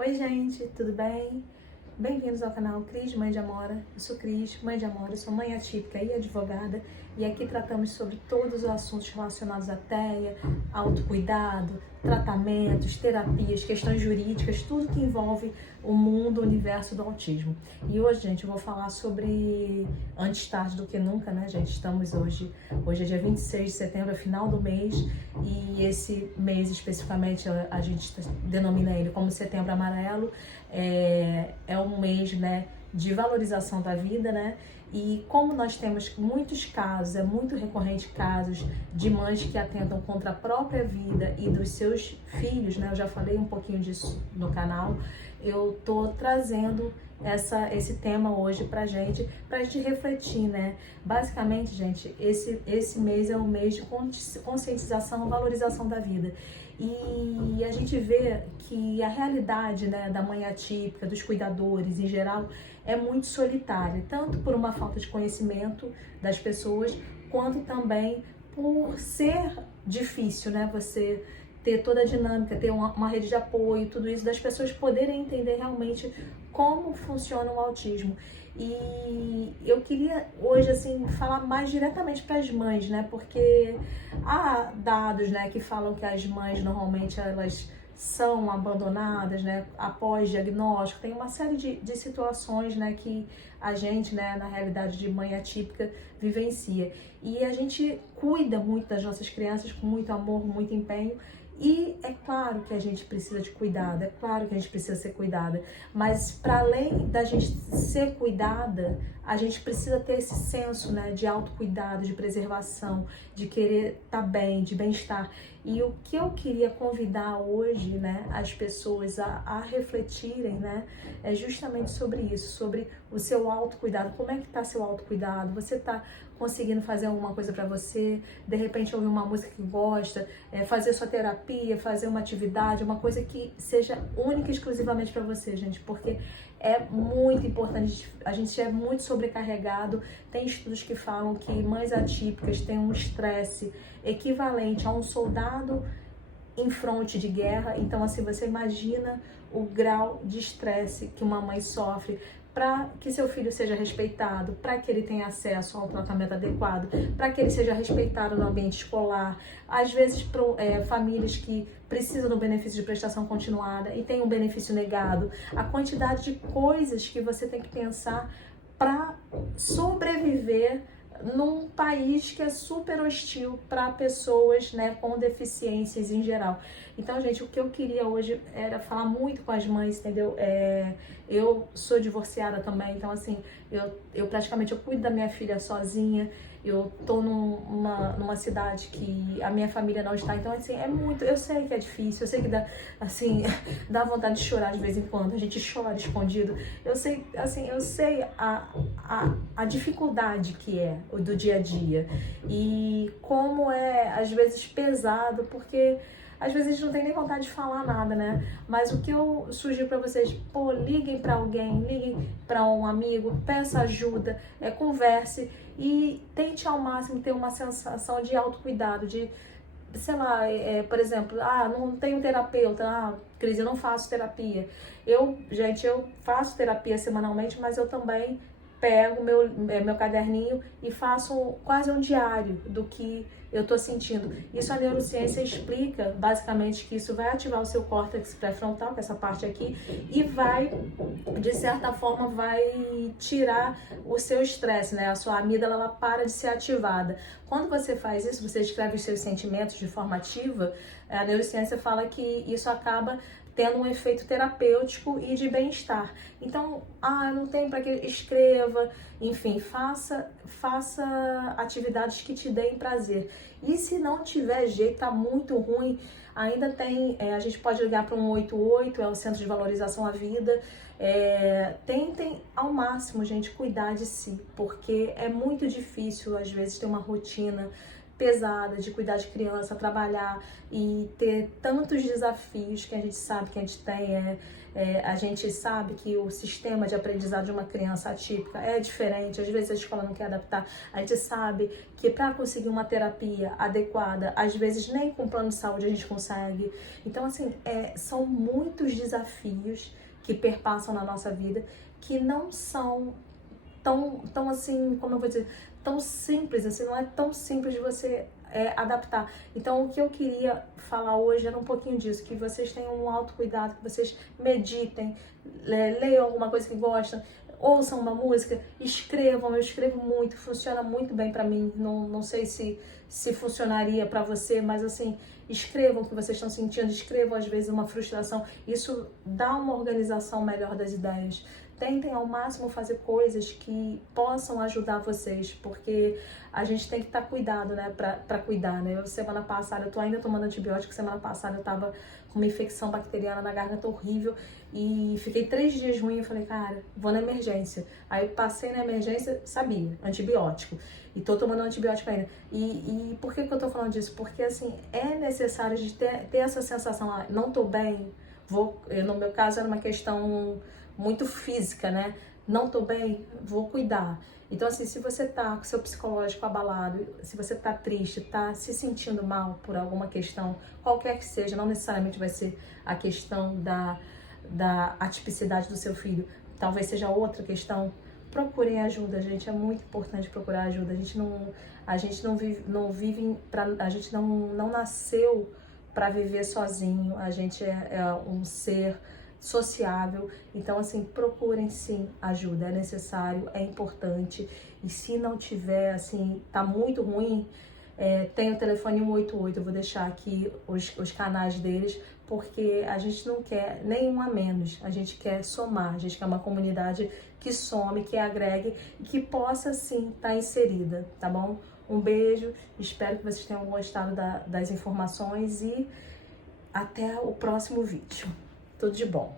Oi gente, tudo bem? Bem-vindos ao canal Cris Mãe de Amora. Eu sou Cris, mãe de Amora, eu sou mãe atípica e advogada e aqui tratamos sobre todos os assuntos relacionados à TEA, autocuidado, tratamentos, terapias, questões jurídicas, tudo que envolve o mundo, o universo do autismo. E hoje, gente, eu vou falar sobre antes tarde do que nunca, né, gente? Estamos hoje é dia 26 de setembro, é final do mês, e esse mês especificamente a gente denomina ele como Setembro Amarelo. É um mês, né, de valorização da vida, né? E como nós temos muitos casos, é muito recorrente casos de mães que atentam contra a própria vida e dos seus filhos, né? Eu já falei um pouquinho disso no canal. Eu tô trazendo esse tema hoje pra gente refletir, né? Basicamente, gente, esse mês é um mês de conscientização, valorização da vida. E a gente vê que a realidade, né, da mãe atípica, dos cuidadores em geral, é muito solitária, tanto por uma falta de conhecimento das pessoas, quanto também por ser difícil, né, você ter toda a dinâmica, ter uma rede de apoio, tudo isso, das pessoas poderem entender realmente como funciona o autismo. E eu queria hoje, assim, falar mais diretamente para as mães, né? Porque há dados, né, que falam que as mães normalmente elas são abandonadas, né, após diagnóstico. Tem uma série de situações, né, que a gente, né, na realidade de mãe atípica, vivencia. E a gente cuida muito das nossas crianças com muito amor, com muito empenho. E é claro que a gente precisa de cuidado, é claro que a gente precisa ser cuidada, mas para além da gente ser cuidada, a gente precisa ter esse senso, né, de autocuidado, de preservação, de querer estar bem, de bem-estar. E o que eu queria convidar hoje, né, as pessoas a refletirem, né, é justamente sobre isso, sobre o seu autocuidado. Como é que está seu autocuidado? Você está conseguindo fazer alguma coisa para você? De repente ouvir uma música que gosta, fazer sua terapia, fazer uma atividade, uma coisa que seja única e exclusivamente para você, gente, porque é muito importante. A gente é muito sobrecarregado. Tem estudos que falam que mães atípicas têm um estresse equivalente a um soldado em fronte de guerra. Então, assim, você imagina o grau de estresse que uma mãe sofre para que seu filho seja respeitado, para que ele tenha acesso ao tratamento adequado, para que ele seja respeitado no ambiente escolar. Às vezes, famílias que precisam do benefício de prestação continuada e tem um benefício negado. A quantidade de coisas que você tem que pensar para sobreviver num país que é super hostil para pessoas, né, com deficiências em geral. Então, gente, o que eu queria hoje era falar muito com as mães, entendeu? Eu sou divorciada também, então, assim, eu praticamente eu cuido da minha filha sozinha. Eu tô numa cidade que a minha família não está, então, assim, é muito, eu sei que é difícil, eu sei que dá, assim, dá vontade de chorar de vez em quando, a gente chora escondido, eu sei, assim, eu sei a dificuldade que é o do dia a dia e como é, às vezes, pesado, porque às vezes a gente não tem nem vontade de falar nada, né? Mas o que eu sugiro para vocês, pô, liguem para alguém, liguem para um amigo, peça ajuda, converse e tente ao máximo ter uma sensação de autocuidado, de, sei lá, por exemplo, não tenho terapeuta, Cris, eu não faço terapia. Gente, eu faço terapia semanalmente, mas eu também pego meu caderninho e faço quase um diário do que eu tô sentindo. Isso a neurociência explica, basicamente, que isso vai ativar o seu córtex pré-frontal, que é essa parte aqui, e vai, de certa forma, vai tirar o seu estresse, né? A sua amígdala, ela para de ser ativada. Quando você faz isso, você escreve os seus sentimentos de forma ativa, a neurociência fala que isso acaba tendo um efeito terapêutico e de bem-estar. Então, eu não tenho para que escreva, enfim, faça atividades que te deem prazer. E se não tiver jeito, tá muito ruim, ainda tem, a gente pode ligar para 188, é o Centro de Valorização à Vida. Tentem ao máximo, gente, cuidar de si, porque é muito difícil, às vezes, ter uma rotina pesada de cuidar de criança, trabalhar e ter tantos desafios que a gente sabe que a gente tem. A gente sabe que o sistema de aprendizado de uma criança atípica é diferente, às vezes a escola não quer adaptar. A gente sabe que para conseguir uma terapia adequada, às vezes nem com plano de saúde a gente consegue. Então, assim, são muitos desafios que perpassam na nossa vida que não são tão assim, como eu vou dizer, tão simples, assim, não é tão simples de você adaptar. Então, o que eu queria falar hoje era um pouquinho disso, que vocês tenham um autocuidado, que vocês meditem, leiam alguma coisa que gostam, ouçam uma música, escrevam. Eu escrevo muito, funciona muito bem pra mim, não sei se funcionaria pra você, mas assim, escrevam o que vocês estão sentindo, escrevam às vezes uma frustração, isso dá uma organização melhor das ideias. Tentem ao máximo fazer coisas que possam ajudar vocês, porque a gente tem que estar cuidado, né, pra cuidar, né? Semana passada, eu tô ainda tomando antibiótico, semana passada eu tava com uma infecção bacteriana na garganta horrível e fiquei 3 dias ruim, eu falei, cara, vou na emergência. Aí passei na emergência, sabia, antibiótico. E tô tomando antibiótico ainda. E por que eu tô falando disso? Porque, assim, é necessário de ter essa sensação, não tô bem, no meu caso era uma questão muito física, né? Não tô bem, vou cuidar. Então, assim, se você tá com seu psicológico abalado, se você tá triste, tá se sentindo mal por alguma questão, qualquer que seja, não necessariamente vai ser a questão da atipicidade do seu filho, talvez seja outra questão, procurem ajuda, gente. É muito importante procurar ajuda. A gente não nasceu para viver sozinho. A gente é um ser sociável, então assim, procurem sim ajuda, é necessário, é importante, e se não tiver, assim, tá muito ruim, tem o telefone 188, eu vou deixar aqui os canais deles, porque a gente não quer nenhum a menos, a gente quer somar, a gente quer uma comunidade que some, que agregue e que possa sim estar inserida, tá bom? Um beijo, espero que vocês tenham gostado das informações e até o próximo vídeo. Tudo de bom.